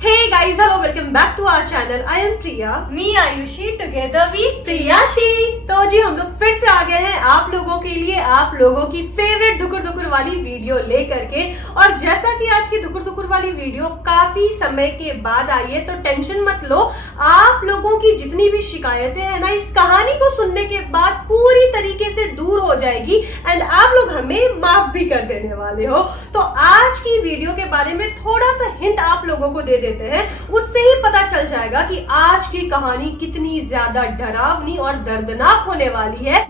Hey guys, hello, welcome back to our channel. I am Priya. Me Ayushi, together we प्रियाशी। तो जी हम लोग फिर से आ गए हैं आप लोगों के लिए, आप लोगों की फेवरेट धुकुर धुकुर वाली वीडियो लेकर के। और जैसा कि आज की धुकुर धुकुर वाली वीडियो काफी समय के बाद आई है, तो टेंशन मत लो, आप लोगों की जितनी भी शिकायतें हैं ना, इस कहानी को सुनने के बाद पूरी तरीके से दूर हो जाएगी एंड आप लोग हमें माफ भी कर देने वाले हो। तो आज की वीडियो के बारे में थोड़ा सा हिंट आप लोगों को दे देते हैं, उससे ही पता चल जाएगा कि आज की कहानी कितनी ज्यादा डरावनी और दर्दनाक होने वाली है।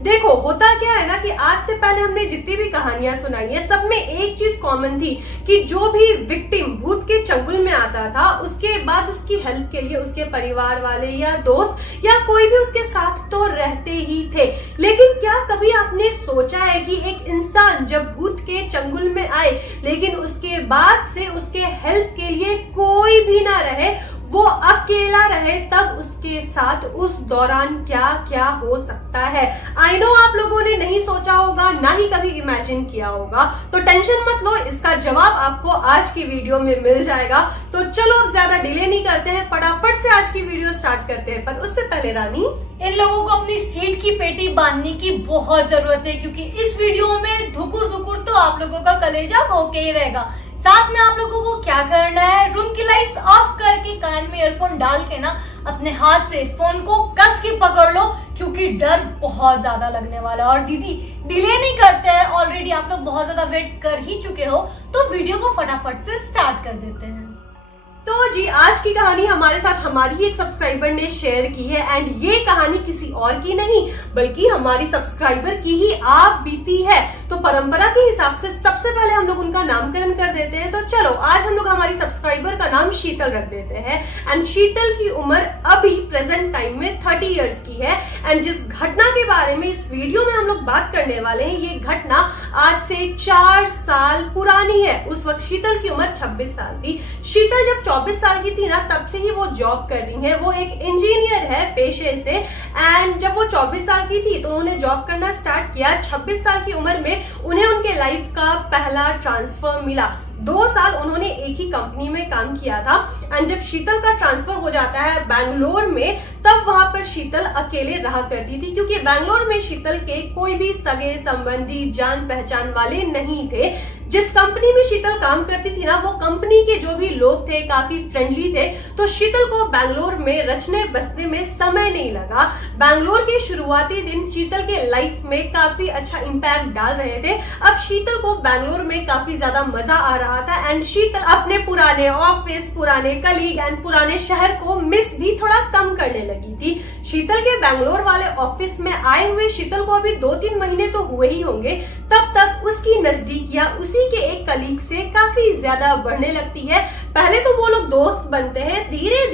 देखो होता क्या है ना कि आज से पहले हमने जितनी भी कहानियां सुनाई है, सब में एक चीज कॉमन थी कि जो भी विक्टिम भूत के चंगुल में आता था, उसके बाद उसकी हेल्प के लिए उसके परिवार वाले या दोस्त या कोई भी उसके साथ तो रहते ही थे। लेकिन क्या कभी आपने सोचा है कि एक इंसान जब भूत के चंगुल में आए लेकिन उसके बाद से उसके हेल्प के लिए कोई भी ना रहे, वो अकेला रहे, तब उसके साथ उस दौरान क्या क्या हो सकता है? आई नो आप लोगों ने नहीं सोचा होगा, ना ही कभी इमेजिन किया होगा, तो टेंशन मत लो, इसका जवाब आपको आज की वीडियो में मिल जाएगा। तो चलो ज्यादा डिले नहीं करते हैं, फटाफट से आज की वीडियो स्टार्ट करते हैं। पर उससे पहले रानी, इन लोगों को अपनी सीट की पेटी बांधने की बहुत जरूरत है, क्योंकि इस वीडियो में धुकुर धुकुर तो आप लोगों का कलेजा होके ही रहेगा। साथ में आप लोगों को क्या करना है, रूम की लाइट्स ऑफ करके कान में ईयरफोन डाल के ना अपने हाथ से फोन को कस के पकड़ लो, क्योंकि डर बहुत ज्यादा लगने वाला है। और दीदी डिले नहीं करते हैं, ऑलरेडी आप लोग बहुत ज्यादा वेट कर ही चुके हो, तो वीडियो को फटाफट से स्टार्ट कर देते हैं। तो जी आज की कहानी हमारे साथ हमारी ही एक सब्सक्राइबर ने शेयर की है एंड ये कहानी किसी और की नहीं बल्कि हमारी सब्सक्राइबर की ही आप बीती है। तो परंपरा के हिसाब से सबसे पहले हम लोग उनका नामकरण कर देते हैं। तो चलो आज हम लोग हमारी सब्सक्राइबर का नाम शीतल रख देते हैं एंड शीतल की उम्र अभी प्रेजेंट टाइम में 30 इयर्स की है। एंड जिस घटना के बारे में इस वीडियो में हम लोग बात करने वाले हैं, ये घटना आज से 4 साल पुरानी है। उस वक्त शीतल की उम्र 26 साल थी। शीतल जब 24 साल की थी ना, तब से ही वो जॉब कर रही है। वो एक इंजीनियर है पेशे से एंड जब वो 24 साल की थी तो उन्होंने जॉब करना स्टार्ट किया। 26 साल की उम्र में उन्हें उनके लाइफ का पहला ट्रांसफर मिला। 2 साल उन्होंने एक ही कंपनी में काम किया था एंड जब शीतल का ट्रांसफर हो जाता है बैंगलोर में, तब वहां पर शीतल अकेले रहा करती थी, क्योंकि बैंगलोर में शीतल के कोई भी सगे संबंधी जान पहचान वाले नहीं थे। जिस कंपनी में शीतल काम करती थी ना, वो कंपनी के जो भी लोग थे काफी फ्रेंडली थे, तो शीतल को बैंगलोर में रचने बसने में समय नहीं लगा। बैंगलोर के शुरुआती दिन शीतल के लाइफ में काफी अच्छा इम्पैक्ट डाल रहे थे। अब शीतल को बैंगलोर में काफी ज्यादा मजा आ रहा था एंड शीतल अपने पुराने ऑफिस, पुराने कलीग एंड पुराने शहर को मिस भी थोड़ा कम करने लगी थी। शीतल के बैंगलोर वाले ऑफिस में आए हुए शीतल को अभी 2-3 महीने तो हुए ही होंगे, तब तक उसकी नजदीकियां उसी के एक कलीग से काफी ज्यादा बढ़ने लगती है। पहले तो वो लोग दोस्त बनते हैं, धीरे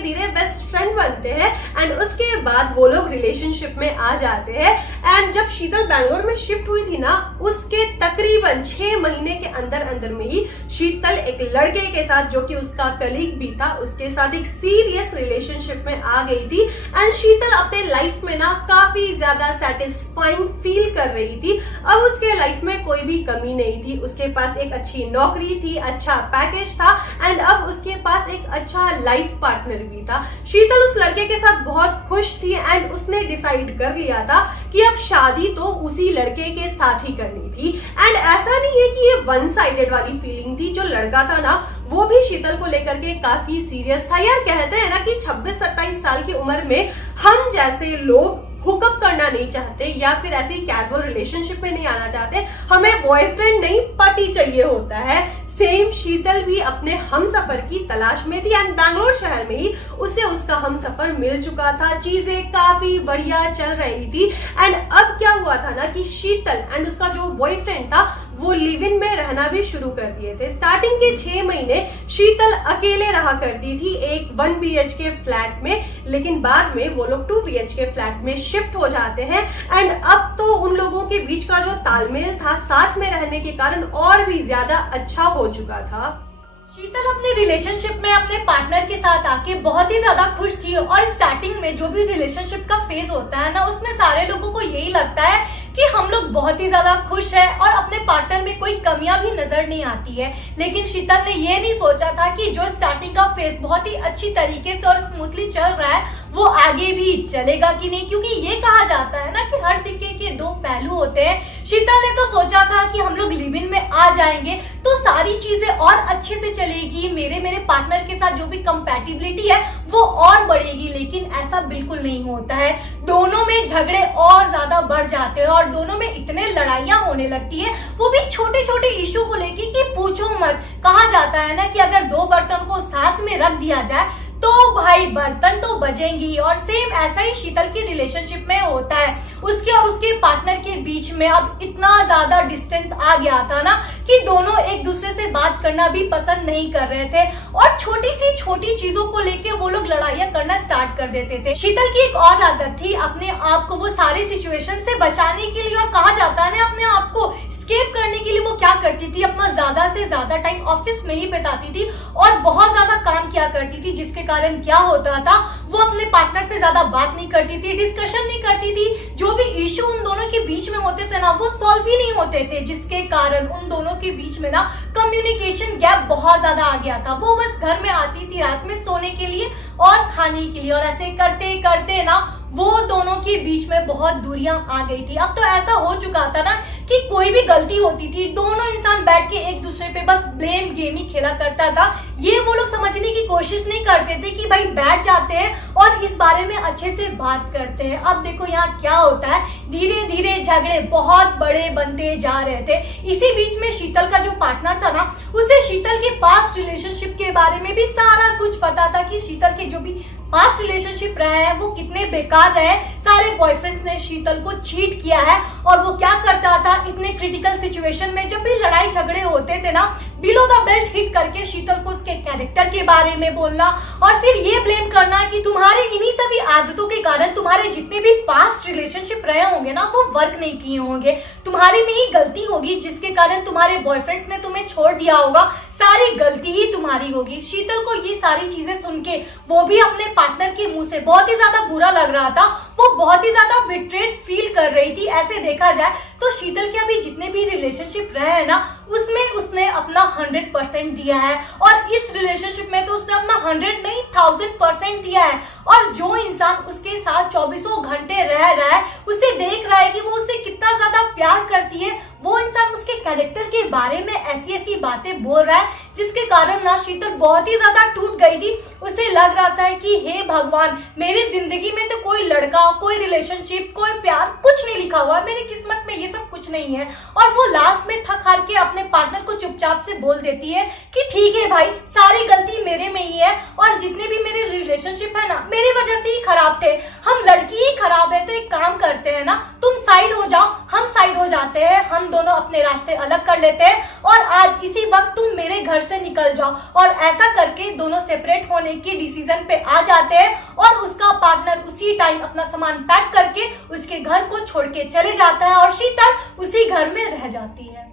धीरे बेस्ट फ्रेंड बनते हैं एंड उसके बाद वो लोग रिलेशनशिप में आ जाते हैं। एंड जब शीतल बैंगलोर में शिफ्ट हुई थी ना, उसके तकरीबन 6 महीने के अंदर में ही शीतल एक लड़के के साथ, जो कि उसका कलीग भी था, उसके साथ एक सीरियस रिलेशनशिप में आ गई थी। एंड शीतल अपने लाइफ में ना काफी ज्यादा सेटिस्फाइंग फील कर रही थी। अब उसके लाइफ में कोई भी कमी नहीं थी। उसके पास एक अच्छी नौकरी थी, अच्छा पैकेज था एंड अब उसके पास एक अच्छा लाइफ पार्टनर भी था। शीतल उस लड़के के साथ बहुत खुश थी एंड उसने डिसाइड कर लिया था कि अब शादी तो उसी लड़के के साथ ही करनी थी। एंड ऐसा नहीं है कि ये वन साइडेड वाली फीलिंग थी। जो लड़का था ना, वो भी शीतल को लेकर के काफी सीरियस था। यार कहते हैं ना कि 26-27 साल की उम्र में हम जैसे लोग हुकअप करना नहीं चाहते या फिर ऐसे कैजुअल रिलेशनशिप में नहीं आना चाहते, हमें बॉयफ्रेंड नहीं पति चाहिए होता है। सेम शीतल भी अपने हमसफर की तलाश में थी एंड बैंगलोर शहर में ही उसे उसका हमसफर मिल चुका था। चीजें काफी बढ़िया चल रही थी एंड अब क्या हुआ था ना कि शीतल एंड उसका जो बॉयफ्रेंड था, वो लिव इन में रहना भी शुरू कर दिए थे। स्टार्टिंग के 6 महीने शीतल अकेले रहा करती थी एक 1 BHK फ्लैट में, लेकिन बाद में वो लोग 2 BHK फ्लैट में शिफ्ट हो जाते हैं एंड अब तो उन लोगों के बीच का जो तालमेल था साथ में रहने के कारण और भी ज्यादा अच्छा हो चुका था। शीतल अपने रिलेशनशिप में अपने पार्टनर के साथ आके बहुत ही ज्यादा खुश थी और स्टार्टिंग में जो भी रिलेशनशिप का फेज होता है ना, उसमें सारे लोगों को यही लगता है कि हम लोग बहुत ही ज्यादा खुश है और अपने पार्टनर में कोई कमियां भी नजर नहीं आती है। लेकिन शीतल ने ये नहीं सोचा था कि जो स्टार्टिंग का फेज बहुत ही अच्छी तरीके से और स्मूथली चल रहा है वो आगे भी चलेगा कि नहीं, क्योंकि ये कहा जाता है ना कि हर सिक्के के दो पहलू होते हैं। शीतल ने तो सोचा था कि हम लोग लिव इन में आ जाएंगे तो सारी चीजें और अच्छे से चलेगी, मेरे पार्टनर के साथ जो भी कंपैटिबिलिटी है वो और बढ़ेगी, लेकिन ऐसा बिल्कुल नहीं होता है। दोनों में झगड़े और ज्यादा बढ़ जाते हैं और दोनों में इतने लड़ाइयां होने लगती है, वो भी छोटे छोटे इशू को लेके कि पूछो मत। कहा जाता है ना कि अगर दो बर्तन को साथ में रख दिया जाए तो भाई बर्तन तो बजेंगी, और सेम ऐसा ही शीतल की रिलेशनशिप में होता है। उसके और उसके पार्टनर के बीच में अब इतना ज्यादा डिस्टेंस आ गया था ना कि दोनों एक दूसरे से बात करना भी पसंद नहीं कर रहे थे और छोटी सी छोटी चीजों को लेके वो लोग लड़ाइयां करना स्टार्ट कर देते थे। शीतल की एक और आदत थी अपने आप को वो सारी सिचुएशन से बचाने के लिए, और कहा जाता है ना अपने आप को स्केप करने के लिए वो क्या करती थी, अपना ज्यादा से ज्यादा टाइम ऑफिस में ही बिताती थी और बहुत ज्यादा काम किया करती थी, जिसके कारण क्या होता था वो अपने पार्टनर से ज्यादा बात नहीं करती थी, डिस्कशन नहीं करती थी। जो भी इश्यू उन दोनों के बीच में होते थे ना वो सॉल्व ही नहीं होते थे, जिसके कारण उन दोनों के बीच में ना कम्युनिकेशन गैप बहुत ज्यादा आ गया था। वो बस घर में आती थी रात में सोने के लिए और खाने के लिए, और ऐसे करते करते ना वो दोनों के बीच में बहुत दूरियां आ गई थी। अब तो ऐसा हो चुका था ना कि कोई भी गलती होती थी दोनों इंसान बैठ के एक दूसरे पे बस ब्लेम गेम ही खेला करता था। ये वो लोग समझने की कोशिश नहीं करते थे कि भाई बैठ जाते हैं और इस बारे में अच्छे से बात करते हैं। अब देखो यहाँ क्या होता है, धीरे धीरे झगड़े बहुत बड़े बनते जा रहे थे। इसी बीच में शीतल का जो पार्टनर था ना उसे शीतल के पास्ट रिलेशनशिप के बारे में भी सारा कुछ पता था कि शीतल के जो भी पास्ट रिलेशनशिप रहे हैं वो कितने बेकार रहे। सारे बॉयफ्रेंड्स ने शीतल को चीट किया है और वो क्या करता था इतने क्रिटिकल सिचुएशन में जब भी लड़ाई झगड़े होते थे ना बिलो द बेल्ट हिट करके शीतल को उसके कैरेक्टर के बारे में बोलना और फिर ये ब्लेम करना कि तुम्हारे इन्हीं सभी आदतों के कारण तुम्हारे जितने भी पास्ट रिलेशनशिप रहे होंगे ना वो वर्क नहीं किए होंगे, तुम्हारी में ही गलती होगी जिसके कारण तुम्हारे बॉयफ्रेंड्स ने तुम्हें छोड़ दिया होगा, सारी गलती ही तुम्हारी होगी। शीतल को ये सारी चीजें सुन के वो भी अपने पार्टनर के मुंह से बहुत ही ज्यादा बुरा लग रहा था, वो बहुत ही ज्यादा बिट्रेड फील कर रही थी। ऐसे देखा जाए तो शीतल के अभी जितने भी रिलेशनशिप रहे हैं ना उसमें उसने अपना 100% दिया है और इस रिलेशनशिप में तो उसने अपना 100 नहीं 1000% दिया है। और जो इंसान उसके साथ 24 घंटे रह रहा है उसे देख रहा है कि वो उससे कितना ज्यादा प्यार करती है, वो इंसान उसके कैरेक्टर के बारे में ऐसी ऐसी बातें बोल रहा है जिसके कारण ना शीतल बहुत ही ज्यादा टूट गई थी। उसे लग रहा था कि हे भगवान मेरी जिंदगी में तो कोई लड़का, कोई रिलेशनशिप, कोई प्यार कुछ नहीं लिखा हुआ है, मेरी किस्मत में ये सब कुछ नहीं है। और वो लास्ट में थक हार के अपने पार्टनर को चुपचाप से बोल देती है कि ठीक है भाई सारी गलती मेरे में ही है और जितने भी मेरे रिलेशनशिप है ना मेरी वजह से ही खराब थे, हम लड़की ही खराब है। तो एक काम करते हैं ना तुम साइड हो जाओ, हम साइड हो जाते हैं, हम दोनों अपने रास्ते अलग कर लेते हैं और आज इसी वक्त तुम मेरे घर से निकल जाओ। और ऐसा करके दोनों सेपरेट होने की डिसीजन पे आ जाते हैं और उसका पार्टनर उसी टाइम अपना सामान पैक करके उसके घर को छोड़ के चले जाता है और शीतल उसी घर में रह जाती है।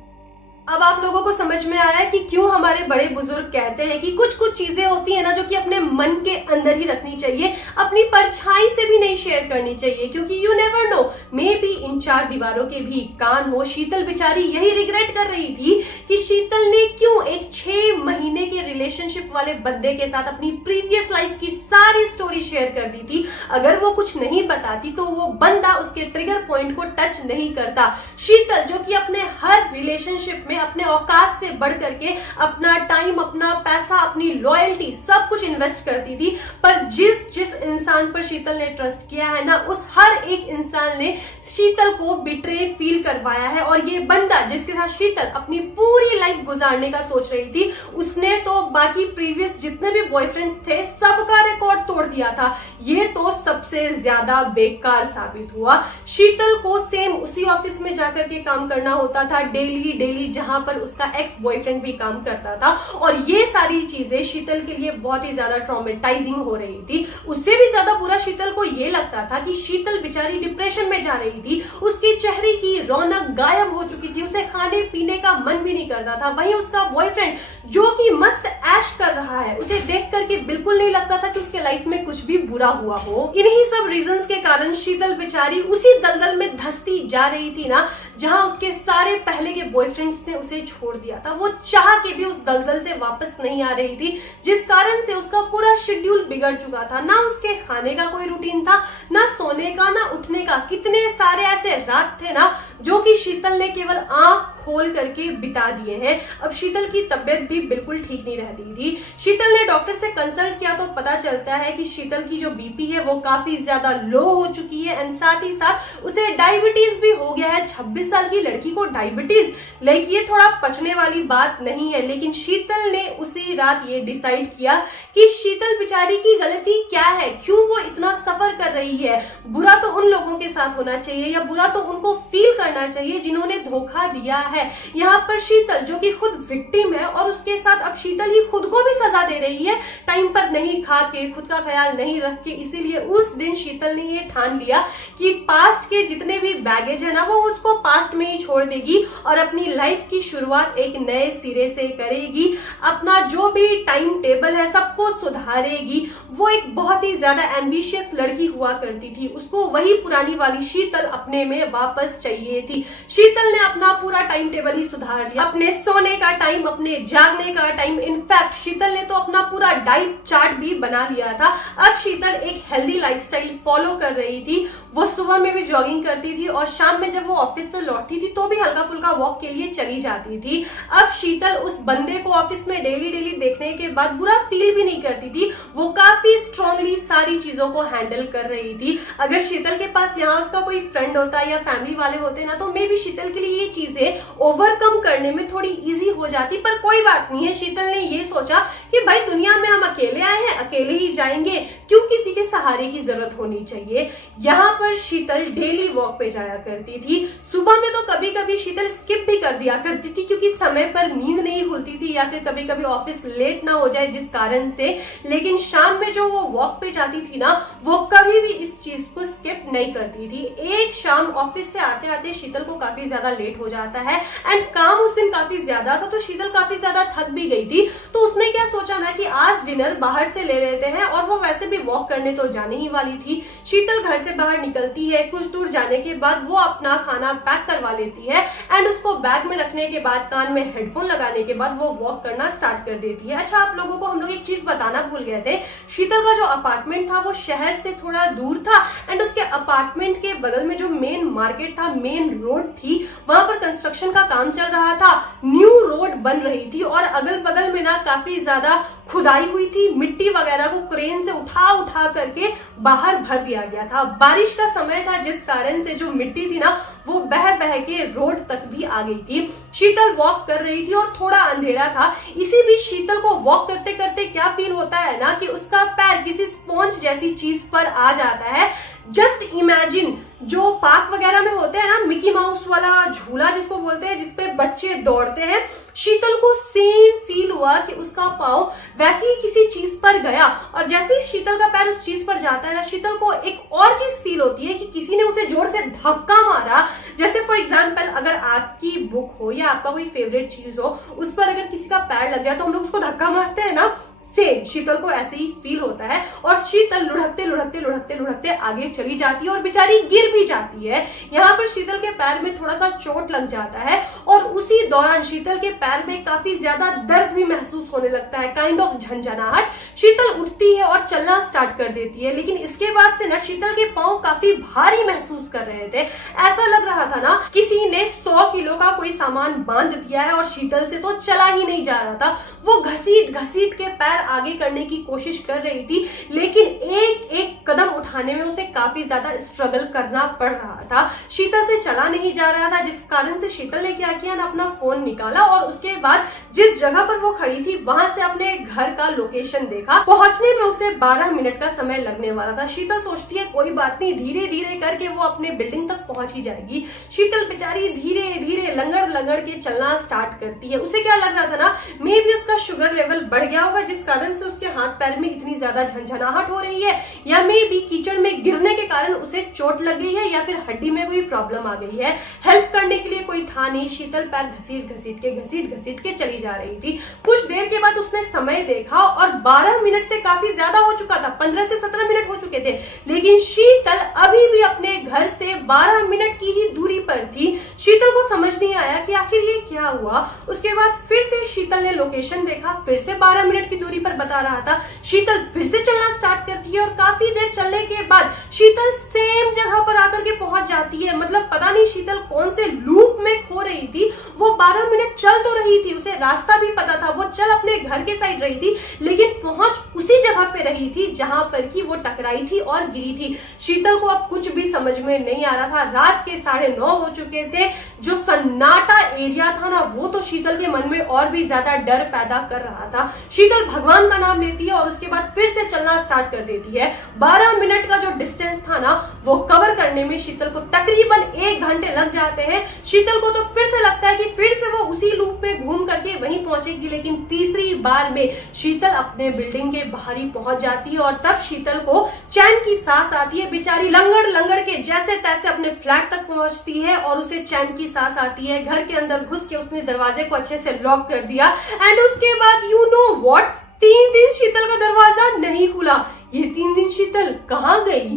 अब आप लोगों को समझ में आया कि क्यों हमारे बड़े बुजुर्ग कहते हैं कि कुछ कुछ चीजें होती है ना जो कि अपने मन के अंदर ही रखनी चाहिए, अपनी परछाई से भी नहीं शेयर करनी चाहिए, क्योंकि you never know, may be in चार दीवारों के भी कान हो। शीतल बेचारी यही रिग्रेट कर रही थी कि शीतल ने क्यों एक 6 महीने के रिलेशनशिप वाले बंदे के साथ अपनी प्रीवियस लाइफ की सारी स्टोरी शेयर कर दी थी। अगर वो कुछ नहीं बताती तो वो बंदा उसके ट्रिगर पॉइंट को टच नहीं करता। शीतल जो कि अपने हर रिलेशनशिप में अपने औकात से बढ़ करके अपना टाइम, अपना पैसा, अपनी लॉयल्टी सब कुछ इन्वेस्ट करती थी, पर जिस इंसान पर शीतल ने ट्रस्ट किया है ना उस हर एक इंसान ने शीतल को बिट्रे फील करवाया है। और ये बंदा जिसके साथ शीतल अपनी पूरी लाइफ गुजारने का सोच रही थी उसने तो बाकी प्रीवियस जितने भी बॉयफ्रेंड थे सबका रिकॉर्ड तोड़ दिया था। ये तो सबसे ज्यादा बेकार साबित हुआ। शीतल को सेम उसी ऑफिस में जाकर के काम करना होता था डेली जहां पर उसका एक्स बॉयफ्रेंड भी काम करता था, और ये सारी चीजें शीतल के लिए बहुत ही ज्यादा ट्रॉमेटाइजिंग हो रही थी। उससे भी ज्यादा बुरा शीतल को ये लगता था कि शीतल बेचारी डिप्रेशन में जा रही थी, उसके चेहरे की रौनक गायब हो चुकी थी, उसे खाने पीने का मन भी नहीं करता था। वहीं उसका बॉयफ्रेंड जो कि मस्त ऐश कर रहा है। उसे देख करके बिल्कुल नहीं लगता था कि उसके लाइफ में कुछ भी बुरा हुआ हो। इन्हीं सब रीजंस के कारण शीतल बेचारी उसी दलदल में धंसती जा रही थी ना, जहां उसके सारे पहले के बॉयफ्रेंड्स ने उसे छोड़ दिया था। वो चाह के भी उस दलदल से वापस नहीं आ रही थी, जिस कारण से उसका पूरा शेड्यूल बिगड़ चुका था। ना उसके खाने का कोई रूटीन था, ना सोने का, ना उठने का। कितने सारे ऐसे रात थे ना जो कि शीतल ने केवल आंख खोल करके बिता दिए हैं। अब शीतल की तबीयत भी बिल्कुल ठीक नहीं रहती थी। शीतल ने डॉक्टर से कंसल्ट किया तो पता चलता है कि शीतल की जो बीपी है वो काफी ज्यादा लो हो चुकी है एंड साथ ही साथ उसे डायबिटीज भी हो गया है। 26 साल की लड़की को डायबिटीज, लाइक ये थोड़ा पचने वाली बात नहीं है। लेकिन शीतल ने उसी रात ये डिसाइड किया कि शीतल बेचारी की गलती क्या है, क्यों वो इतना सफर कर रही है। बुरा तो उन लोगों के साथ होना चाहिए या बुरा तो उनको फील करना चाहिए जिन्होंने धोखा दिया है। यहाँ पर शीतल जो कि खुद विक्टिम है और उसके साथ अब शीतल ही खुद को भी सजा दे रही है, टाइम पर नहीं खा के, खुद का ख्याल नहीं रख के। इसीलिए उस दिन शीतल ने ये ठान लिया कि पास्ट के जितने भी बैगेज है ना वो उसको पास्ट में ही छोड़ देगी और अपनी लाइफ की शुरुआत एक नए सिरे से करेगी। अपना जो भी टाइम टेबल है सबको सुधारेगी। वो एक बहुत ही ज्यादा एम्बिशियस लड़की हुआ करती थी, उसको वही पुरानी वाली शीतल अपने में वापस चाहिए थी। शीतल ने अपना पूरा टाइम टेबल ही सुधार लिया, अपने सोने का टाइम, अपने जागने का टाइम। इनफैक्ट शीतल ने तो अपना पूरा डाइट चार्ट भी बना लिया था। अब शीतल एक हेल्दी लाइफस्टाइल फॉलो कर रही थी। वो सुबह में भी जॉगिंग करती थी और शाम में जब वो ऑफिस से लौटती थी तो भी हल्का फुल्का वॉक के लिए चली जाती थी। अब शीतल उस बंदे को ऑफिस में डेली देखने के बाद बुरा फील भी नहीं करती थी। वो काफी स्ट्रांगली सारी चीजों को हैंडल कर रही थी। अगर शीतल के पास यहाँ उसका कोई फ्रेंड होता या फैमिली वाले होते ना तो मे बी शीतल के लिए ये चीजें ओवरकम करने में थोड़ी इजी हो जाती। पर कोई बात नहीं है, शीतल ने ये सोचा कि भाई दुनिया में हम अकेले आए हैं, अकेले ही जाएंगे, क्यों किसी के सहारे की जरूरत होनी चाहिए। यहाँ पर शीतल डेली वॉक पे जाया करती थी। सुबह में तो कभी कभी शीतल स्किप भी कर दिया करती थी क्योंकि समय पर नींद नहीं खुलती थी या फिर कभी कभी ऑफिस लेट ना हो जाए जिस कारण से। लेकिन शाम में जो वो वॉक पे जाती थी ना वो कभी भी इस चीज को स्किप नहीं करती थी। एक शाम ऑफिस से आते आते शीतल को काफी ज्यादा लेट हो जाता है एंड काम उस दिन काफी ज्यादा था तो शीतल काफी ज्यादा थक भी गई थी। तो उसने क्या सोचा ना कि आज डिनर बाहर से ले लेते हैं और वो वैसे भी वॉक करने तो जाने ही वाली थी। शीतल घर से बाहर निकलती है, कुछ दूर जाने के बाद वो अपना खाना पैक करवा लेती है एंड उसको बैग में रखने के बाद कान में हेडफोन लगाने के बाद वो वॉक करना स्टार्ट कर देती है। अच्छा, आप लोगों को हम लोग एक चीज बताना भूल गए थे, शीतल का जो अपार्टमेंट था वो शहर से थोड़ा दूर था एंड उसके अपार्टमेंट के बगल में जो मेन मार्केट था, मेन रोड थी, वहां पर कंस्ट्रक्शन का काम चल रहा था। न्यू रोड बन रही थी और अगल बगल में ना काफी ज्यादा खुदाई हुई थी। मिट्टी वगैरह को क्रेन से उठा उठा करके बाहर भर दिया गया था। बारिश का समय था जिस कारण से जो मिट्टी थी ना वो बह बह के रोड तक भी आ गई थी। शीतल वॉक कर रही थी और थोड़ा अंधेरा था। इसी बीच शीतल को वॉक करते करते क्या फील होता है ना कि उसका पैर किसी स्पॉन्ज जैसी चीज पर आ जाता है। जस्ट इमेजिन जो पार्क वगैरह में होते हैं ना मिकी माउस वाला झूला जिसको बोलते हैं, जिसपे बच्चे दौड़ते हैं, शीतल को सेम फील हुआ कि उसका पाँव वैसे ही किसी चीज पर गया। और जैसे ही शीतल का पैर उस चीज पर जाता है ना शीतल को एक और चीज फील होती है कि किसी ने उसे जोर से धक्का मारा। जैसे फॉर एग्जाम्पल अगर आपकी बुक हो या आपका कोई फेवरेट चीज हो उस पर अगर किसी का पैर लग जाए तो हम लोग उसको धक्का मारते हैं ना, सेम शीतल को ऐसे ही फील होता है। और शीतल लुढ़कते लुढ़कते लुढ़कते लुढ़कते आगे चली जाती है और बेचारी गिर भी जाती है। यहाँ पर शीतल के पैर में थोड़ा सा चोट लग जाता है और उसी दौरान शीतल के पैर में काफी ज्यादा दर्द भी महसूस होने लगता है, काइंड ऑफ झंझनाहट। शीतल उठती है और चलना स्टार्ट कर देती है, लेकिन इसके बाद से ना शीतल के पांव काफी भारी महसूस कर रहे थे। ऐसा लग रहा था ना किसी ने 100 किलो का कोई सामान बांध दिया है और शीतल से तो चला ही नहीं जा रहा था। वो घसीट घसीट के पैर आगे करने की कोशिश कर रही थी, लेकिन एक एक कदम उठाने में उसे काफी ज्यादा स्ट्रगल करना पड़ रहा था। शीतल से चला नहीं जा रहा था, जिस कारण से शीतल ने क्या किया ना अपना फोन निकाला और उसके बाद जिस जगह पर वो खड़ी थी वहां से अपने घर का लोकेशन देखा। पहुंचने में उसे 12 मिनट का समय लगने वाला था। शीतल सोचती है कोई बात नहीं, धीरे धीरे करके वो अपने बिल्डिंग तक पहुंच ही जाएगी। शीतल बेचारी धीरे धीरे लंगड़ लंगड़ के चलना स्टार्ट करती है। उसे क्या लग रहा था ना मे बी उसका शुगर लेवल बढ़ गया होगा जिस कारण से उसके हाथ पैर में इतनी ज्यादा झंझनाहट हो रही है, या मे बी कीचड़ में गिरने के कारण उसे चोट लग गई है या फिर हड्डी में कोई प्रॉब्लम आ गई है। हेल्प करने के लिए कोई था नहीं। शीतल पैर घसीट घसीट के चली जा रही थी। कुछ देर के बाद उसने समय देखा और 12 मिनट से काफी ज्यादा हो चुका था, 15 से 17 मिनट हो चुके थे, लेकिन शीतल अभी भी अपने घर से 12 मिनट की ही दूरी पर थी। शीतल को समझ नहीं आया कि आखिर ये क्या हुआ। उसके बाद फिर से शीतल ने लोकेशन देखा, फिर से 12 मिनट की दूरी पर बता रहा था। शीतल फिर से चलना स्टार्ट करती है और काफी देर चलने के बाद शीतल सेम जगह पर आकर के पहुंच जाती है। मतलब पता नहीं शीतल कौन से लूप में खो रही थी। वो 12 मिनट चल तो रही थी, उसे रास्ता भी पता था, वो चल अपने घर के साइड रही थी, लेकिन पहुंच उसी जगह पे रही थी जहां पर कि वो टकराई थी और गिरी थी। शीतल को अब कुछ भी समझ में नहीं आ रहा था। रात के 9:30 हो चुके थे। जो सन्नाटा एरिया था ना, वो तो शीतल के मन में और भी ज्यादा डर पैदा कर रहा था। शीतल भगवान का नाम लेती है और उसके बाद फिर से चलना स्टार्ट कर देती है। 12 मिनट का जो डिस्टेंस था ना, वो कवर करने में शीतल को तकरीबन 1 घंटे लग जाते हैं। शीतल को तो फिर से लगता है कि फिर से वो उसी लूप में घूम करके वहीं पहुंचेगी, लेकिन तीसरी बार में शीतल अपने बिल्डिंग के बाहर ही पहुंच जाती है और तब शीतल को चैन की सांस आती है। बेचारी लंगड़ लंगड़ के जैसे तैसे अपने फ्लैट तक पहुंचती है और उसे चैन की सांस आती है। घर के अंदर घुस के उसने दरवाजे को अच्छे से लॉक कर दिया एंड उसके बाद यू नो व्हाट, 3 दिन शीतल का दरवाजा नहीं खुला। ये 3 दिन शीतल कहाँ गई?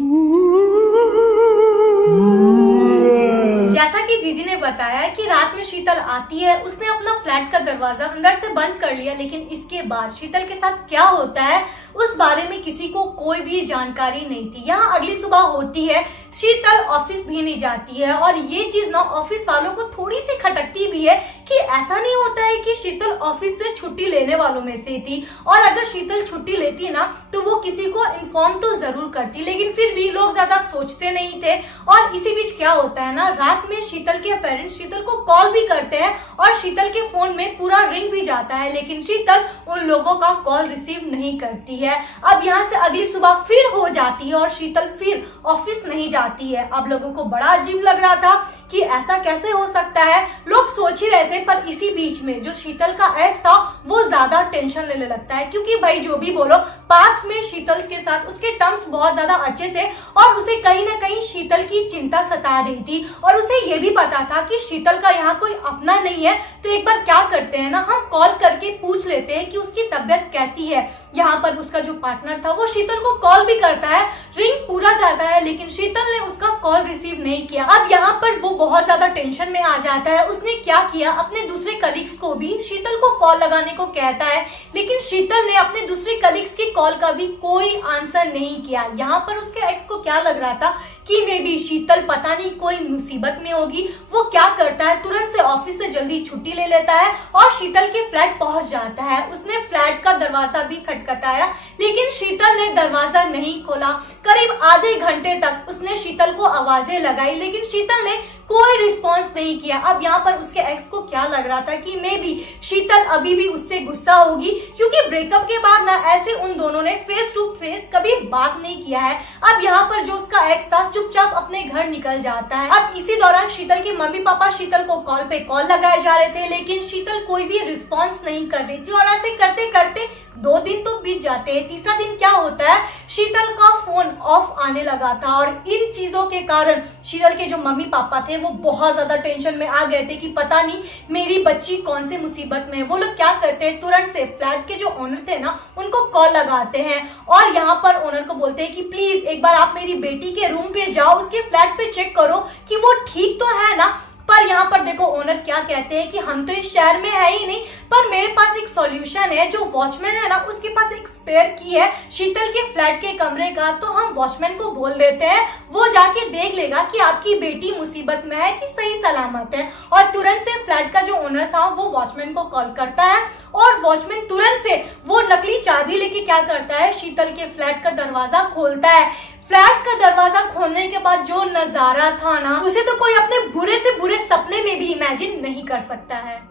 जैसा कि दीदी ने बताया कि रात में शीतल आती है, उसने अपना फ्लैट का दरवाजा अंदर से बंद कर लिया, लेकिन इसके बाद शीतल के साथ क्या होता है उस बारे में किसी को कोई भी जानकारी नहीं थी। यहाँ अगली सुबह होती है, शीतल ऑफिस भी नहीं जाती है और ये चीज ना ऑफिस वालों को थोड़ी सी खटकती भी है कि ऐसा नहीं होता है कि शीतल ऑफिस से छुट्टी लेने वालों में से थी, और अगर शीतल छुट्टी लेती ना तो वो किसी को इन्फॉर्म तो जरूर करती, लेकिन फिर भी लोग ज्यादा सोचते नहीं थे। और इसी बीच क्या होता है ना, रात में शीतल के पेरेंट्स शीतल को कॉल भी करते हैं और शीतल के फोन में पूरा रिंग भी जाता है, लेकिन शीतल उन लोगों का कॉल रिसीव नहीं करती है। अब यहाँ से अगली सुबह फिर हो जाती है और शीतल फिर ऑफिस नहीं जाती है। अब लोगों को बड़ा अजीब लग रहा था कि ऐसा कैसे हो सकता है, लोग सोच ही रहे थे। पर इसी बीच में जो शीतल का एक्स था वो ज्यादा टेंशन लेने लगता है, क्योंकि भाई जो भी बोलो, पास्ट में शीतल के साथ उसके टर्म्स बहुत ज्यादा अच्छे थे और उसे कहीं ना कहीं शीतल की चिंता सता रही थी और उसे ये भी पता था कि शीतल का यहाँ कोई अपना नहीं है। तो एक बार क्या करते हैं ना, हम कॉल करके पूछ लेते हैं कि उसकी तबीयत कैसी है। यहाँ पर उसका जो पार्टनर था वो शीतल को कॉल भी करता है, रिंग पूरा जाता है, लेकिन शीतल ने उसका कॉल रिसीव नहीं किया। अब यहाँ पर वो बहुत ज्यादा टेंशन में आ जाता है। उसने क्या किया, अपने दूसरे कलीग्स को भी शीतल को कॉल लगाने को कहता है, लेकिन शीतल ने अपने दूसरे कलीग्स की कॉल का भी कोई आंसर नहीं किया। यहाँ पर उसके एक्स को क्या लग रहा था कि मे बी शीतल पता नहीं कोई मुसीबत में होगी। वो क्या करता है, तुरंत से ऑफिस से जल्दी छुट्टी ले लेता है और शीतल के फ्लैट पहुंच जाता है। उसने फ्लैट का दरवाजा भी खटखटाया, लेकिन शीतल ने दरवाजा नहीं खोला। करीब आधे घंटे तक उसने शीतल को आवाजें लगाई, लेकिन शीतल ने कोई रिस्पॉन्स नहीं किया। अब यहाँ पर उसके एक्स को क्या लग रहा था कि मे बी शीतल अभी भी उससे गुस्सा होगी, क्योंकि ब्रेकअप के बाद ना ऐसे उन दोनों ने फेस टू फेस कभी बात नहीं किया है। अब यहाँ पर जो उसका एक्स था चुपचाप अपने घर निकल जाता है। अब इसी दौरान शीतल के मम्मी पापा शीतल को कॉल पे कॉल लगाए जा रहे थे, लेकिन शीतल कोई भी रिस्पॉन्स नहीं कर रही थी और ऐसे करते करते 2 दिन तो बीत जाते हैं। तीसरा दिन क्या होता है, शीतल का फोन ऑफ आने लगा था और इन चीजों के कारण शीतल के जो मम्मी पापा थे वो बहुत ज्यादा टेंशन में आ गए थे कि पता नहीं मेरी बच्ची कौन से मुसीबत में है। वो लोग क्या करते हैं, तुरंत से फ्लैट के जो ओनर थे ना उनको कॉल लगाते हैं और यहाँ पर ओनर को बोलते हैं कि प्लीज एक बार आप मेरी बेटी के रूम पे जाओ, उसके फ्लैट पे चेक करो कि वो ठीक तो है ना। पर यहाँ पर देखो ओनर क्या कहते हैं कि हम तो इस शहर में है ही नहीं, पर मेरे पास एक सॉल्यूशन है। जो वॉचमैन है ना उसके पास एक स्पेयर की है शीतल के फ्लैट के कमरे का, तो हम वॉचमैन को बोल देते हैं, वो जाके देख लेगा कि आपकी बेटी मुसीबत में है कि सही सलामत है। और तुरंत से फ्लैट का जो ओनर था वो वॉचमैन को कॉल करता है और वॉचमैन तुरंत से वो नकली चाबी लेके क्या करता है, शीतल के फ्लैट का दरवाजा खोलता है। फ्लैट का दरवाजा खोलने के बाद जो नजारा था ना, उसे तो कोई अपने बुरे से बुरे सपने में भी इमेजिन नहीं कर सकता है।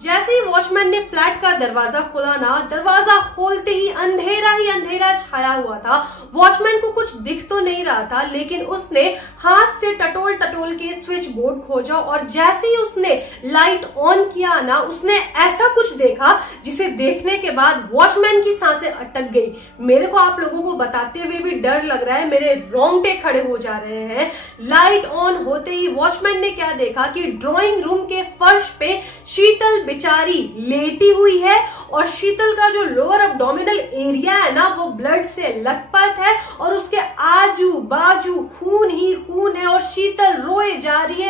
जैसे ही वॉचमैन ने फ्लैट का दरवाजा खोला ना, दरवाजा खोलते ही अंधेरा छाया हुआ था। वॉचमैन को कुछ दिख तो नहीं रहा था, लेकिन उसने हाथ से टटोल के स्विच बोर्ड खोजा और जैसे ही उसने लाइट ऑन किया ना, उसने ऐसा कुछ देखा जिसे देखने के बाद वॉचमैन की सांसें अटक गई। मेरे को आप लोगों को बताते हुए भी डर लग रहा है, मेरे रोंगटे खड़े हो जा रहे हैं। लाइट ऑन होते ही वॉचमैन ने क्या देखा कि ड्राइंग रूम के फर्श पे शीतल बेचारी लेटी हुई है और शीतल का जो लोअर अब्डोमिनल एरिया है ना वो ब्लड से लथपथ है और उसके आजू बाजू खून ही खून है और शीतल रोए जा रही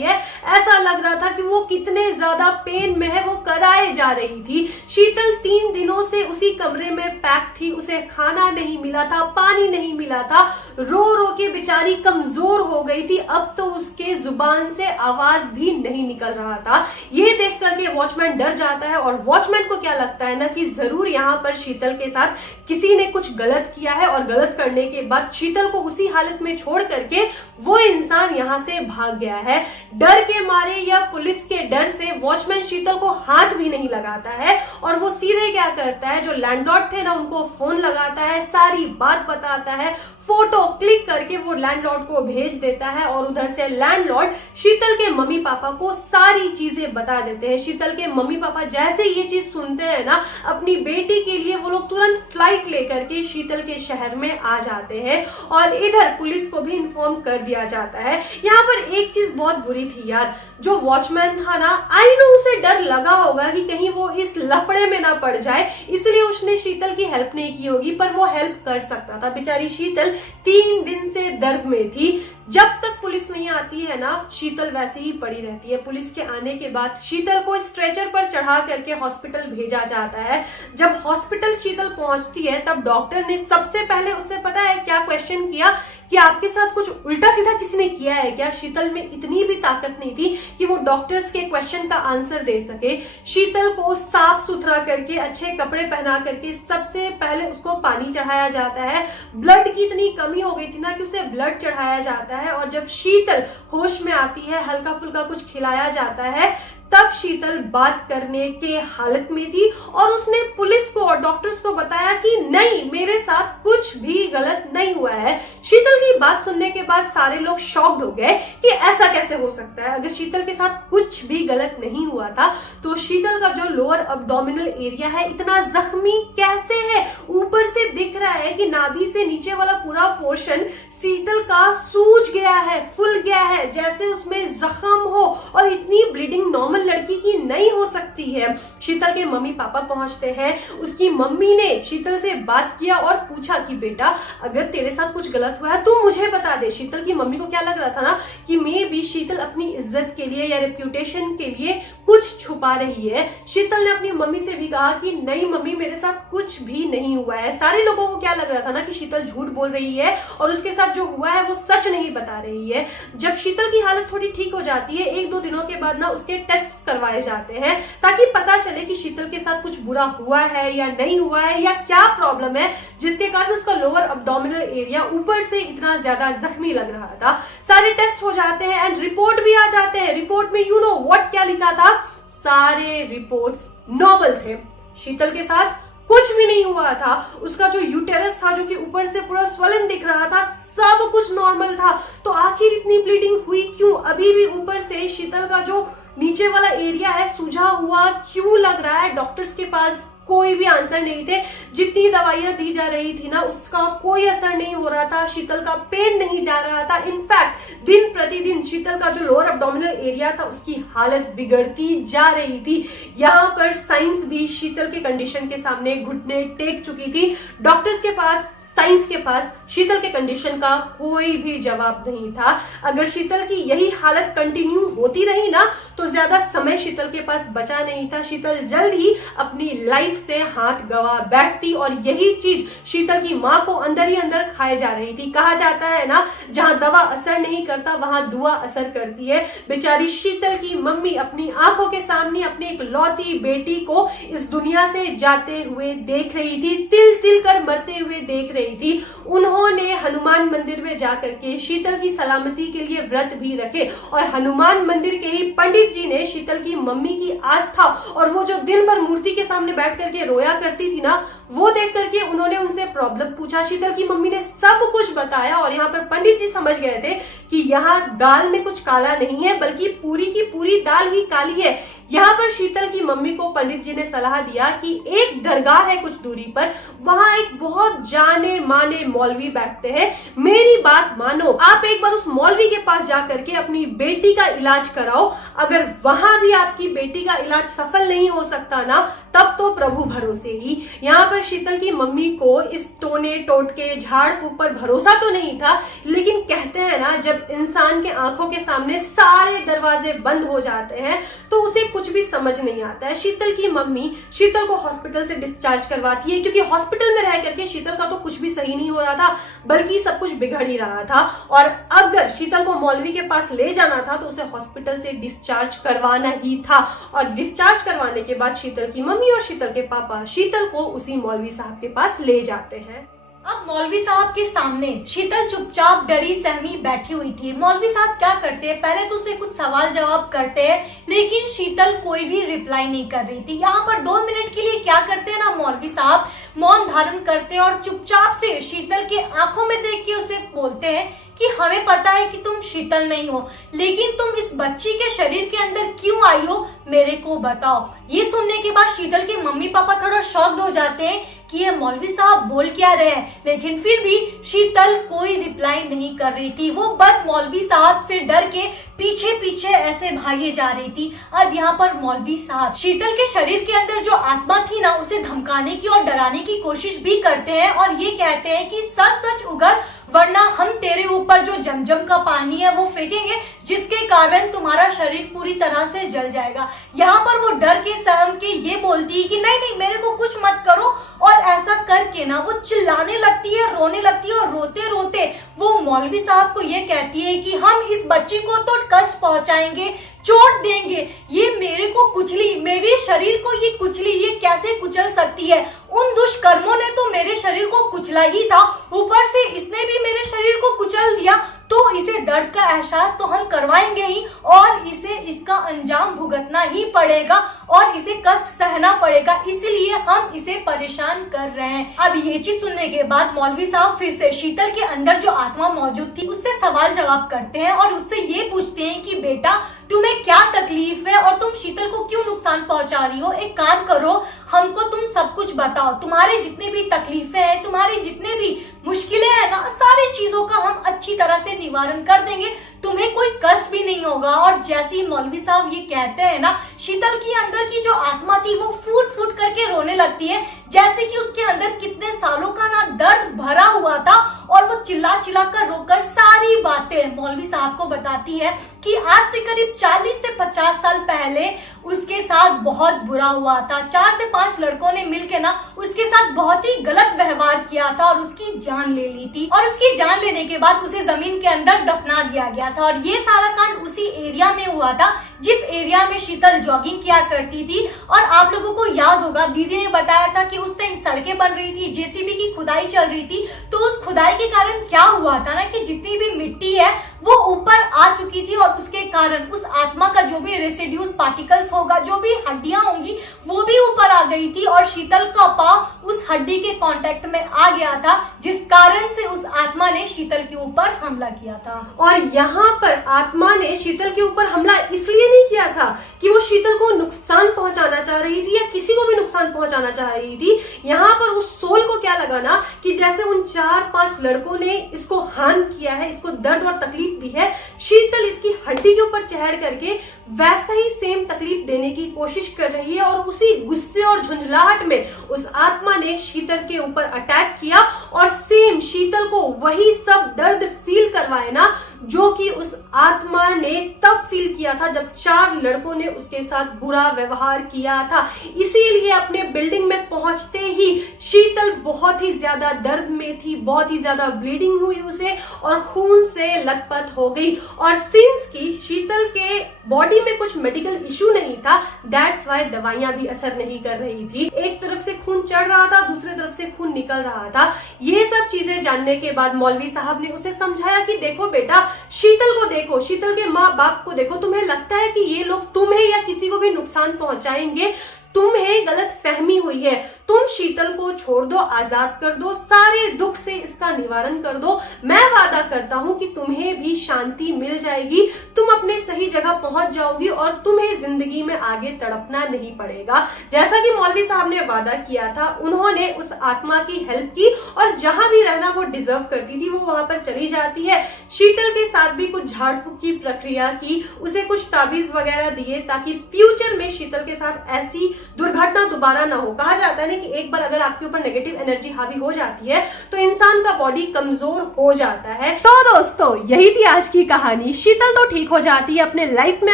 है। ऐसा लग रहा था कि वो कितने ज्यादा पेन में है, वो कराए जा रही थी। शीतल 3 दिनों से उसी कमरे में पैक थी, उसे खाना नहीं मिला था, पानी नहीं मिला था, रो रो के बेचारी कमजोर हो गई थी। अब तो उसके जुबान से आवाज भी नहीं निकल रहा था। ये देख करके वॉचमैन डर जाता है और वॉचमैन को क्या लगता है ना कि जरूर यहाँ पर शीतल के साथ किसी ने कुछ गलत किया है और गलत करने के बाद शीतल को उसी हालत में छोड़ करके वो इंसान यहाँ से भाग गया है। डर के मारे या पुलिस के डर से वॉचमैन शीतल को हाथ भी नहीं लगाता है और वो सीधे क्या करता है, जो लैंडलॉर्ड थे ना उनको फोन लगाता है, सारी बात बताता है, फोटो क्लिक करके वो लैंडलॉर्ड को भेज देता है और उधर से लैंडलॉर्ड शीतल के मम्मी पापा को सारी चीजें बता देते हैं। शीतल के मम्मी पापा जैसे ये चीज सुनते हैं ना, अपनी बेटी के लिए वो लोग तुरंत फ्लाइट लेकर के शीतल के शहर में आ जाते हैं और इधर पुलिस को भी इन्फॉर्म कर दिया जाता है। यहाँ पर एक चीज बहुत बुरी थी यार, जो वॉचमैन था ना, आई नो उसे डर लगा होगा कि कहीं वो इस लफड़े में ना पड़ जाए, इसलिए उसने शीतल की हेल्प नहीं की होगी, पर वो हेल्प कर सकता था। बेचारी शीतल 3 दिन से दर्द में थी। जब तक पुलिस नहीं आती है ना, शीतल वैसे ही पड़ी रहती है। पुलिस के आने के बाद शीतल को स्ट्रेचर पर चढ़ा करके हॉस्पिटल भेजा जाता है। जब हॉस्पिटल शीतल पहुंचती है तब डॉक्टर ने सबसे पहले उससे पता है क्या क्वेश्चन किया कि आपके साथ कुछ उल्टा सीधा किसी ने किया है क्या। शीतल में इतनी भी ताकत नहीं थी कि वो डॉक्टर्स के क्वेश्चन का आंसर दे सके। शीतल को साफ सुथरा करके अच्छे कपड़े पहना करके सबसे पहले उसको पानी चढ़ाया जाता है। ब्लड की इतनी कमी हो गई थी ना कि उसे ब्लड चढ़ाया जाता है और जब शीतल होश में आती है, हल्का फुल्का कुछ खिलाया जाता है, तब शीतल बात करने के हालत में थी और उसने पुलिस को और डॉक्टर्स को बताया कि नहीं, मेरे साथ कुछ भी गलत नहीं हुआ है। शीतल की बात सुनने के बाद सारे लोग शॉक्ड हो गए कि ऐसा कैसे हो सकता है। अगर शीतल के साथ कुछ भी गलत नहीं हुआ था तो शीतल का जो लोअर अब्डोमिनल एरिया है इतना जख्मी कैसे है। ऊपर से दिख रहा है कि नाभि से नीचे वाला पूरा पोर्शन शीतल का सूज गया है, फूल गया है, जैसे उसमें जख्म हो, और इतनी ब्लीडिंग नॉर्मल लड़की की नहीं हो सकती है। शीतल के मम्मी पापा पहुंचते हैं। उसकी मम्मी ने शीतल से बात किया और पूछा कि बेटा अगर तेरे साथ कुछ गलत हुआ है तू मुझे बता दे। शीतल की मम्मी को क्या लग रहा था ना कि मे भी शीतल अपनी इज्जत के लिए या रेप्यूटेशन के लिए कुछ छुपा रही है। शीतल ने अपनी मम्मी से भी कहा कि नहीं मम्मी, मेरे साथ कुछ भी नहीं हुआ है। सारे लोगों को क्या लग रहा था ना कि शीतल झूठ बोल रही है और उसके साथ जो हुआ है वो सच नहीं बता रही है। जब शीतल की हालत थोड़ी ठीक हो जाती है, 1-2 दिनों के बाद ना उसके टेस्ट करवाए जाते हैं ताकि पता चले कि शीतल के साथ कुछ बुरा हुआ है या नहीं हुआ है या क्या प्रॉब्लम है जिसके कारण उसका लोअर अब्डोमिनल एरिया ऊपर से इतना ज्यादा जख्मी लग रहा था। सारे टेस्ट हो जाते हैं एंड रिपोर्ट भी आ जाते हैं। रिपोर्ट में यू नो व्हाट क्या लिखा था, सारे रिपोर्ट्स नॉर्मल थे। शीतल के साथ कुछ भी नहीं हुआ था। उसका जो यूटेरस था जो कि ऊपर से पूरा स्वलन दिख रहा था, सब कुछ नॉर्मल था। तो आखिर इतनी ब्लीडिंग हुई क्यों? अभी भी ऊपर से शीतल का जो नीचे वाला एरिया है सूझा हुआ क्यों लग रहा है? डॉक्टर्स के पास कोई भी आंसर नहीं थे। जितनी दवाइयां दी जा रही थी ना उसका कोई असर नहीं हो रहा था। शीतल का पेन नहीं जा रहा था। इनफैक्ट दिन प्रतिदिन शीतल का जो लोअर अब्डोमिनल एरिया था उसकी हालत बिगड़ती जा रही थी। यहाँ पर साइंस भी शीतल के कंडीशन के सामने घुटने टेक चुकी थी। डॉक्टर्स के पास, साइंस के पास शीतल के कंडीशन का कोई भी जवाब नहीं था। अगर शीतल की यही हालत कंटिन्यू होती रही ना तो ज्यादा समय शीतल के पास बचा नहीं था। शीतल जल्द ही अपनी लाइफ से हाथ गवा बैठती और यही चीज शीतल की मां को अंदर ही अंदर खाए जा रही थी। कहा जाता है ना, जहां दवा असर नहीं करता वहां दुआ असर करती है। बेचारी शीतल की मम्मी अपनी आंखों के सामने अपनी एक लौती बेटी को इस दुनिया से जाते हुए देख रही थी, तिल तिल कर मरते हुए देख रही थी। उन्होंने हनुमान मंदिर में जाकर के शीतल की सलामती के लिए व्रत भी रखे और हनुमान मंदिर के ही पंडित जी ने शीतल की मम्मी की आस्था और वो जो दिन भर मूर्ति के सामने बैठ करके रोया करती थी ना, वो देख करके उन्होंने उनसे प्रॉब्लम पूछा। शीतल की मम्मी ने सब कुछ बताया और यहाँ पर पंडित जी समझ गए थे कि यहाँ दाल में कुछ काला नहीं है, बल्कि पूरी की पूरी दाल ही काली है। यहाँ पर शीतल की मम्मी को पंडित जी ने सलाह दिया कि एक दरगाह है कुछ दूरी पर, वहां एक बहुत जाने माने मौलवी बैठते हैं, मेरी बात मानो, आप एक बार उस मौलवी के पास जा करके अपनी बेटी का इलाज कराओ। अगर वहां भी आपकी बेटी का इलाज सफल नहीं हो सकता ना, तब तो प्रभु भरोसे ही। यहाँ पर शीतल की मम्मी को इस टोने टोटके झाड़ फूक पर भरोसा तो नहीं था, लेकिन कहते हैं ना, जब इंसान के आंखों के सामने सारे दरवाजे बंद हो जाते हैं तो उसे कुछ भी समझ नहीं आता है। शीतल की मम्मी शीतल को हॉस्पिटल से डिस्चार्ज करवाती है, क्योंकि हॉस्पिटल में रह करके शीतल का तो कुछ भी सही नहीं हो रहा था, बल्कि सब कुछ बिगड़ ही रहा था। और अगर शीतल को मौलवी के पास ले जाना था तो उसे हॉस्पिटल से डिस्चार्ज करवाना ही था। और डिस्चार्ज करवाने के बाद शीतल की मम्मी और शीतल के पापा शीतल को उसी मौलवी साहब के पास ले जाते हैं। अब मौलवी साहब के सामने शीतल चुपचाप डरी सहमी बैठी हुई थी। मौलवी साहब क्या करते हैं, पहले तो उसे कुछ सवाल जवाब करते हैं, लेकिन शीतल कोई भी रिप्लाई नहीं कर रही थी। यहाँ पर 2 मिनट के लिए क्या करते हैं ना, मौलवी साहब मौन धारण करते हैं और चुपचाप से शीतल के आंखों में देख के उसे बोलते हैं कि हमें पता है कि तुम शीतल नहीं हो, लेकिन तुम इस बच्ची के शरीर के अंदर क्यों आई हो, मेरे को बताओ। ये सुनने के बाद शीतल के मम्मी पापा थोड़ा शॉक्ड हो जाते हैं कि ये मौलवी साहब बोल क्या रहे हैं, लेकिन फिर भी शीतल कोई रिप्लाई नहीं कर रही थी। वो बस मौलवी साहब से डर के पीछे पीछे ऐसे भागे जा रही थी। अब यहाँ पर मौलवी साहब शीतल के शरीर के अंदर जो आत्मा थी ना, उसे धमकाने की और डराने की कोशिश भी करते हैं और ये कहते हैं कि सच सच उगर, वरना हम तेरे ऊपर जो जमजम का पानी है वो फेंकेंगे, जिसके कारण तुम्हारा शरीर पूरी तरह से जल जाएगा। यहाँ पर वो डर के सहम के ये बोलती है कि नहीं नहीं मेरे को कुछ मत करो, और ऐसा करके ना वो चिल्लाने लगती है, रोने लगती है और रोते रोते वो मौलवी साहब को ये कहती है कि हम इस बच्ची को तो कष्ट पहुंचाएंगे, चोट देंगे, ये मेरे को कुचली, मेरे शरीर को ये कुचली, ये कैसे कुचल सकती है, उन दुष्कर्मों ने तो मेरे शरीर को कुचला ही था, ऊपर से इसने भी मेरे शरीर को कुचल दिया, तो इसे दर्द का एहसास तो हम करवाएंगे ही और इसे इसका अंजाम भुगतना ही पड़ेगा और इसे कष्ट सहना पड़ेगा, इसलिए हम इसे परेशान कर रहे हैं। अब ये चीज सुनने के बाद मौलवी साहब फिर से शीतल के अंदर जो आत्मा मौजूद थी उससे सवाल जवाब करते हैं और उससे ये पूछते हैं कि बेटा तुम्हें क्या तकलीफ है और तुम शीतल को क्यों नुकसान पहुंचा रही हो, एक काम करो, हमको तुम सब कुछ बताओ, तुम्हारे जितनी भी तकलीफें हैं, तुम्हारी जितने भी मुश्किलें हैं ना, सारी चीजों का हम अच्छी तरह से निवारण कर देंगे, तुम्हें कोई कष्ट भी नहीं होगा। और जैसे ही मौलवी साहब ये कहते हैं ना, शीतल की अंदर की जो आत्मा थी वो फूट फूट करके रोने लगती है, जैसे कि उसके अंदर कितने सालों का ना दर्द भरा हुआ था, और वो चिल्ला चिल्ला कर रोकर सारी बातें मौलवी साहब को बताती है कि आज से करीब 40 से 50 साल पहले उसके साथ बहुत बुरा हुआ था। 4 से 5 लड़कों ने मिलकर ना उसके साथ बहुत ही गलत व्यवहार किया था और उसकी जान ले ली थी, और उसकी जान लेने के बाद उसे जमीन के अंदर दफना दिया गया था। और ये सारा कांड उसी एरिया में हुआ था जिस एरिया में शीतल जॉगिंग किया करती थी। और आप लोगों को याद होगा, दीदी ने बताया था कि उस टाइम सड़कें बन रही थी, जेसीबी की खुदाई चल रही थी, तो उस खुदाई के कारण क्या हुआ था ना कि जितनी भी मिट्टी है वो ऊपर आ चुकी थी, और उसके कारण उस आत्मा का जो भी रेसिड्यूज पार्टिकल्स होगा, जो भी हड्डियां होंगी, वो भी ऊपर आ गई थी, और शीतल का पांव उस हड्डी के कांटेक्ट में आ गया था, जिस कारण से उस आत्मा ने शीतल के ऊपर हमला किया था। और यहाँ पर आत्मा ने शीतल के ऊपर हमला इसलिए नहीं किया था कि वो शीतल को नुकसान पहुंचाना चाह रही थी या किसी को भी नुकसान पहुंचाना चाह रही थी। यहाँ पर उस सोल को क्या लगा ना कि जैसे उन 4-5 लड़कों ने इसको हार्म किया है, इसको दर्द और तकलीफ दी है, शीतल इसकी हड्डी के ऊपर चढ़ करके वैसा ही सेम तकलीफ देने की कोशिश कर रही है। और उसी गुस्से और झुंझलाहट में उस आत्मा ने शीतल के ऊपर अटैक किया और सेम शीतल को वही सब दर्द फील करवाए ना, जो कि उस आत्मा ने तब फील किया था जब 4 लड़कों ने उसके साथ बुरा व्यवहार किया था। इसीलिए अपने बिल्डिंग में पहुंचते ही शीतल बहुत ही ज्यादा दर्द में थी, बहुत ही ज्यादा ब्लीडिंग हुई उसे और खून से लथपथ हो गई। और सिंस की शीतल के बॉडी में कुछ मेडिकल इश्यू नहीं था, दैट्स वाई दवाइयां भी असर नहीं कर रही थी। एक तरफ से खून चढ़ रहा था, दूसरी तरफ से खून निकल रहा था। ये सब चीजें जानने के बाद मौलवी साहब ने उसे समझाया कि देखो बेटा, शीतल को देखो, शीतल के माँ बाप को देखो, तुम्हें लगता है कि ये लोग तुम्हें या किसी को भी नुकसान पहुंचाएंगे, तुम्हें गलत फहमी हुई है। तुम शीतल को छोड़ दो, आजाद कर दो, सारे दुख से इसका निवारण कर दो। मैं वादा करता हूं कि तुम्हें भी शांति मिल जाएगी, तुम अपने सही जगह पहुंच जाओगी और तुम्हें जिंदगी में आगे तड़पना नहीं पड़ेगा। जैसा कि मौलवी साहब ने वादा किया था, उन्होंने उस आत्मा की हेल्प की और जहां भी रहना वो डिजर्व करती थी वो वहां पर चली जाती है। शीतल के साथ भी कुछ झाड़ फूक की प्रक्रिया की, उसे कुछ ताबीज वगैरह दिए ताकि फ्यूचर में शीतल के साथ ऐसी दुर्घटना दोबारा ना हो। कहा जाता है ना कि एक बार अगर आपके ऊपर नेगेटिव एनर्जी हावी हो जाती है तो इंसान का बॉडी कमजोर हो जाता है। तो दोस्तों यही थी आज की कहानी। शीतल तो ठीक हो जाती है, अपने लाइफ में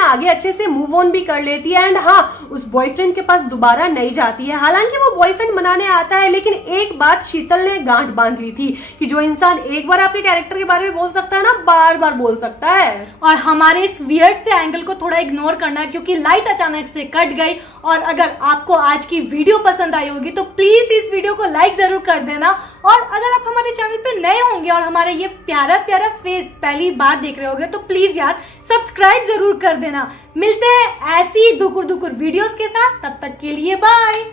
आगे अच्छे से मूव ऑन भी कर लेती है एंड हाँ, उस बॉयफ्रेंड के पास दोबारा नहीं जाती है। हालांकि वो बॉयफ्रेंड मनाने आता है, लेकिन एक बात शीतल ने गांठ बांध ली थी कि जो इंसान एक बार आपके कैरेक्टर के बारे में बोल सकता है ना, बार बार बोल सकता है। और हमारे इस वियर्ड से एंगल को थोड़ा इग्नोर करना है क्योंकि लाइट अचानक से कट गई। और अगर आपको आज की वीडियो पसंद आई होगी तो प्लीज इस वीडियो को लाइक जरूर कर देना। और अगर आप हमारे चैनल पे नए होंगे और हमारा ये प्यारा प्यारा फेस पहली बार देख रहे होंगे तो प्लीज यार सब्सक्राइब जरूर कर देना। मिलते हैं ऐसी दुकुर दुकुर वीडियोस के साथ, तब तक के लिए बाय।